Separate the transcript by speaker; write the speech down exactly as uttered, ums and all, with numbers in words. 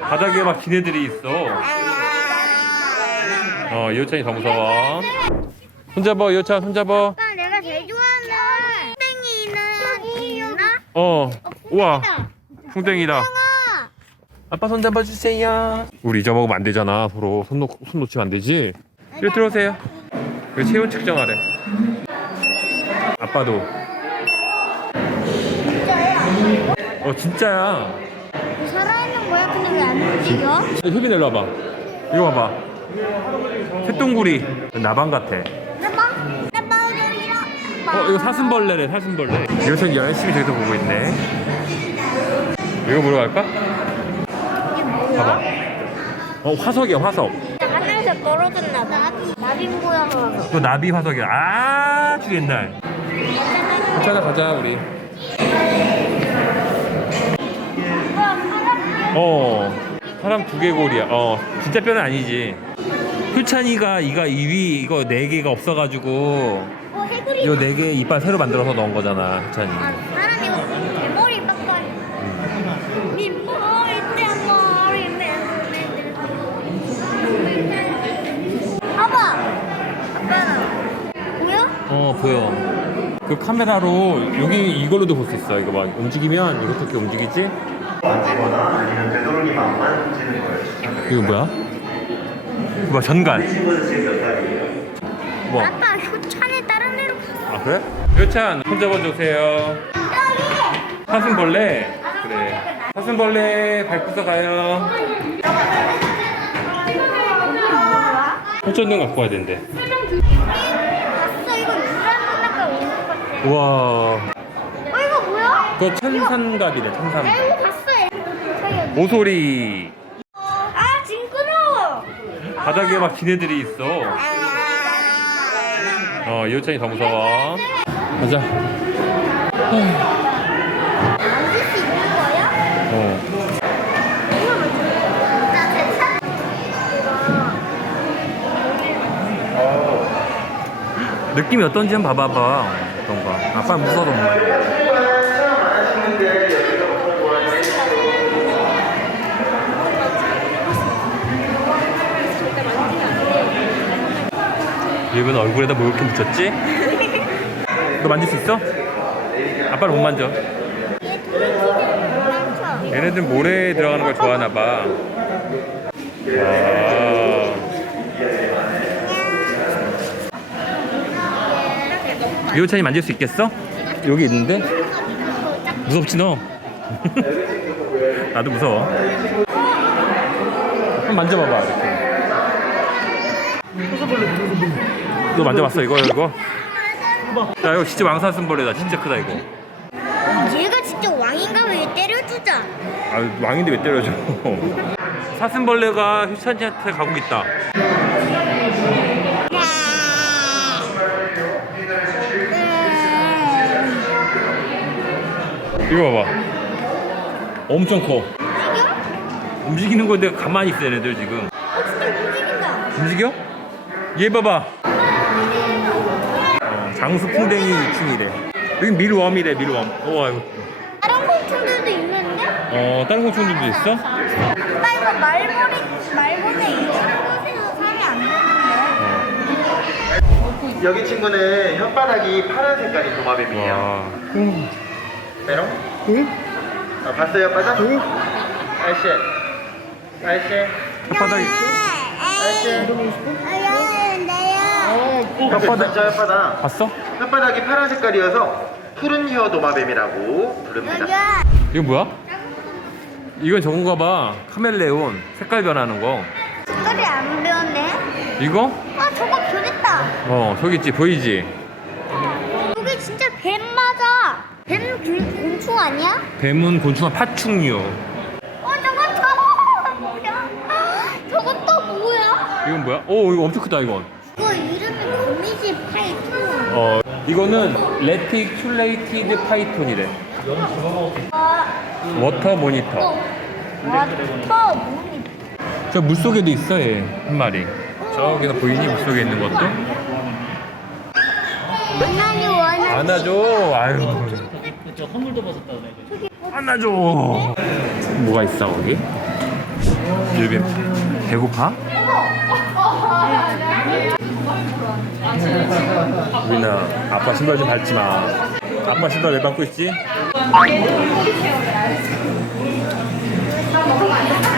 Speaker 1: 바닥에 막 기네들이 있어. 어, 이호찬이 더 무서워. 손잡아, 이호찬, 손잡아.
Speaker 2: 아빠 내가 제일 좋아하는 풍뎅이는 있나?
Speaker 1: 어, 우와, 풍뎅이다.
Speaker 2: 아,
Speaker 1: 아빠 손 잡아주세요. 우리 잊어먹으면 안 되잖아. 서로 손, 놓, 손 놓치면 안 되지. 여기 들어오세요. 여기 체온 측정하래. 아빠도. 어, 진짜야.
Speaker 2: 살아있는 거야? 근데 왜 안 움직여?
Speaker 1: 효빈 일로 와봐. 이거 봐봐. 새똥구리. 나방 같아.
Speaker 2: 나방? 나방으로 이러.
Speaker 1: 어, 이거 사슴벌레래, 사슴벌레. 이것은 열심히 저기서 보고 있네. 이거 보러 갈까?
Speaker 2: 이게 뭐야?
Speaker 1: 봐봐. 어, 화석이야, 화석.
Speaker 2: 하늘에서 떨어졌나 봐. 나비 모양 화석.
Speaker 1: 또 나비 화석이야. 아주 옛날. 가자, 가자, 우리. 어, 사람 두개골이야. 어, 진짜 뼈는 아니지. 효찬이가 이가 이 위 이거 네 개가 없어가지고
Speaker 2: 어 해그리.
Speaker 1: 이 네 개 이빨 새로 만들어서 넣은 거잖아, 효찬이.
Speaker 2: 아 사람 이거 대머리 빡빡. 민머리 대머리 맨맨. 봐봐. 아빠는 보여?
Speaker 1: 어, 보여. 그 카메라로 여기 이걸로도 볼 수 있어. 이거 봐. 움직이면 이것도 이렇게 움직이지? 이거 뭐야? 이거 뭐야? 전갈. 뭐?
Speaker 2: 아빠 효찬이 다른 데로 갔어.
Speaker 1: 아, 그래? 효찬, 손 잡아주세요. 사슴벌레. 그래. 사슴벌레 밟고서 가요. 호전등 갖고 와야 된대.
Speaker 2: 봤어 이거 누란 나가 오는 것 같아.
Speaker 1: 우와.
Speaker 2: 어 이거 뭐야?
Speaker 1: 그거 천산갑이래,
Speaker 2: 나
Speaker 1: 천산갑.
Speaker 2: 이거 봤어. 저기.
Speaker 1: 오소리.
Speaker 2: 아 징그러워.
Speaker 1: 바닥에 막 기네들이 있어. 어, 이호찬이 더 무서워. 가자.
Speaker 2: 만질 수 있는 거야?
Speaker 1: 어.
Speaker 2: 나 괜찮아.
Speaker 1: 느낌이 어떤지 한번 봐봐봐. 어떤가. 아빠 무서워서 못 봐. 얘는 얼굴에다 뭐 이렇게 묻혔지? 너 만질 수 있어? 아빠는 못 만져. 얘네들 모래에 들어가는 걸 좋아하나 봐. 아. 이호찬이 만질 수 있겠어? 여기 있는데? 무섭지 너? 나도 무서워. 한번 만져봐봐 이렇게. 너 만져봤어 이거 이거? 야 이거 진짜 왕사슴벌레다. 진짜 크다 이거.
Speaker 2: 얘가 진짜 왕인가 왜 때려주자.
Speaker 1: 아 왕인데 왜 때려줘? 사슴벌레가 효찬이한테 가고 있다. 이거 봐봐. 엄청 커.
Speaker 2: 움직여?
Speaker 1: 움직이는 건데 가만히 있어 얘네들 지금.
Speaker 2: 어 진짜 움직인다.
Speaker 1: 움직여? 얘 봐봐. 어, 장수풍뎅이 이 층이래. 여기 밀웜이래 밀웜. 우와 이거.
Speaker 2: 다른 곤충들도 있는데?
Speaker 1: 어 다른 곤충들도 있어?
Speaker 2: 아빠 이거 말벌이 말벌에 이 친구에서 살이 안 되는데?
Speaker 3: 여기 친구는 혓바닥이 파란 색깔인 도마뱀이에요.
Speaker 1: 와.
Speaker 3: 메롱? 응? 아, 봤어요, 혓바닥? 응? 아이씨. 아이씨.
Speaker 1: 혓바닥이.
Speaker 3: 아이씨.
Speaker 2: 아야
Speaker 3: 혓바닥. 진짜 혓바닥.
Speaker 1: 봤어?
Speaker 3: 혓바닥이 파란 색깔이어서 푸른 혀 도마뱀이라고 부릅니다.
Speaker 2: 야
Speaker 1: 이거 뭐야? 이건 저건가 봐. 카멜레온 색깔 변하는 거.
Speaker 2: 색깔이 안 변해?
Speaker 1: 이거?
Speaker 2: 아 저거 변했다.
Speaker 1: 어 저기 있지 보이지?
Speaker 2: 저게 진짜 뱀 맞아. 뱀 곤- 곤충 아니야?
Speaker 1: 뱀은 곤충은 파충류.
Speaker 2: 어 저거 저거 뭐야? 저거 또 뭐야?
Speaker 1: 이건 뭐야? 오 이거 엄청 크다 이건.
Speaker 2: 이거 이름이 거미지 파이톤.
Speaker 1: 어 이거는 레티큘레이티드 파이톤이래. 워터 모니터.
Speaker 2: 어, 와터 뭐니?
Speaker 1: 저 물속에도 있어 얘 한 마리. 저기서 보이니 물속에 있는 것도?
Speaker 2: 안나니 원하는.
Speaker 1: 안아줘. 아유.
Speaker 4: 저 허물도 벗었다 그래.
Speaker 1: 안아줘. 뭐가 있어 거기? 유빈 배고파? 유빈아 아빠 신발 좀 밟지 마. 아빠 신발 왜 밟고 있지?